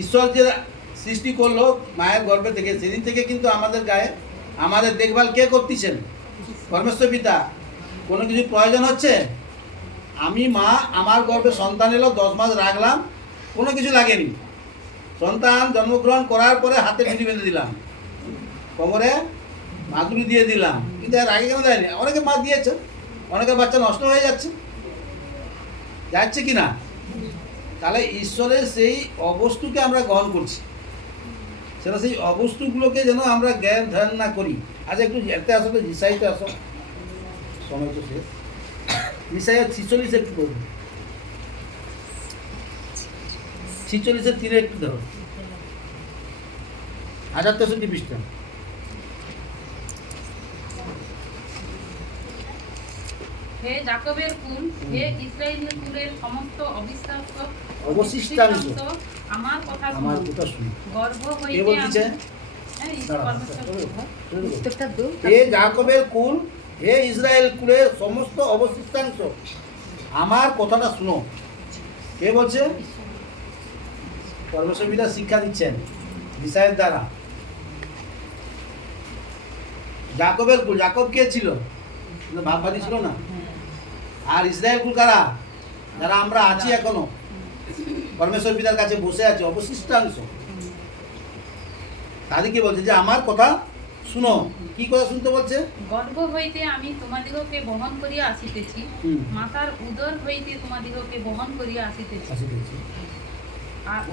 ঈশ্বর যে সৃষ্টি করলো মায়ের গর্ভে থেকে, সেদিন থেকে কিন্তু আমাদের গায়ে আমাদের দেখভাল কে করতেছেন? পরমেশ্বর পিতা। কোনো কিছু প্রয়োজন হচ্ছে, আমি মা আমার গর্ভে সন্তান এলো, 10 মাস রাখলাম, কোনো কিছু লাগেনি। সন্তান জন্মগ্রহণ করার পরে হাতে ঢুটি বেঁধে দিলাম, কোমরে মাদুরি দিয়ে দিলাম, কিন্তু এর আগে কেন দেয়নি? অনেকে মা দিয়েছে, অনেকের বাচ্চা নষ্ট হয়ে যাচ্ছে কি না? তাহলে ঈশ্বরের সেই অবস্তুকে আমরা গ্রহণ করছি, সেটা সেই অবস্তুগুলোকে যেন আমরা জ্ঞান ধ্যান না করি। আচ্ছা একটু এতে আসো তো, জিসাইতে আসো, সময় তো শেষ। জিসাইয়া 46 একটু করুন, 46-এর 3 একটু ধরো, 1063 পৃষ্ঠা। হে যাকবের কুল, হে ইসরায়েলের কুলের সমস্ত অবশিষ্টাংশ আমার কথা আমার শুনুন। কথা শুনুন। গর্ভ কে হইতে বলছে? হ্যাঁ, ঈশ্বর পরমেশ্বর। হে যাকবের কুল, হে ইসরায়েল কুলের সমস্ত অবশিষ্টাংশ, আমার কথাটা শুনো। কে বলছে? পরমেশ্বর পিতা শিক্ষা দিচ্ছেন ঈশায়ের দ্বারা। যাকবের কুল, যাকব কে ছিল? ভাববাদী ছিল না? আর ইসরায়েল কুল কারা? যারা আমরা আছি এখনো, পরমেশ্বর পিতার কাছে বসে আছে, অবশিষ্টাংশ। তাদেরকে বলছে যে আমার কথা শুনো। কি কথা শুনতে বলছে? গর্ভ হইতে আমি তোমাদিগকে বহন করিয়া আসিতেছি, মাতার উদর হইতে তোমাদিগকে বহন করিয়া আসিতেছি।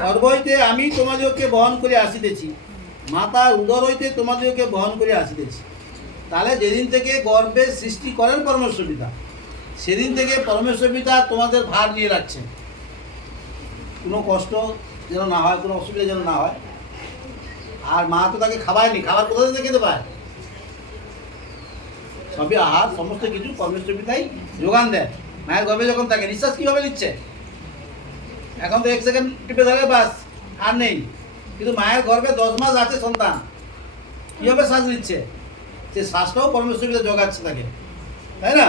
গর্ভ হইতে আমি তোমাদিগকে বহন করে আসিতেছি, মাতার উদর হইতে তোমাদিগকে বহন করে আসিতেছি। তাহলে যেদিন থেকে গর্ভের সৃষ্টি করেন পরমেশ্বর পিতা, সেদিন থেকে পরমেশ্বর পিতা তোমাদের ভার নিয়ে রাখছেন। কোনো কষ্ট যেন না হয়, কোনো অসুবিধা যেন না হয়। আর মা তো তাকে খাওয়ায়নি, খাবার কোথা থেকে খেতে পায়? সবই আহার, সমস্ত কিছু পরমেশ্বর পিতাই যোগান দেয়। মায়ের গর্ভে যখন থাকে, নিঃশ্বাস কীভাবে নিচ্ছে? এখন তো 1 সেকেন্ড টিপে ধরে বাস, আর নেই। কিন্তু মায়ের গর্ভে 10 মাস আছে সন্তান, কীভাবে শ্বাস নিচ্ছে? সে শ্বাসটাও পরমেশ্বর পিতা যোগাচ্ছে তাকে, তাই না?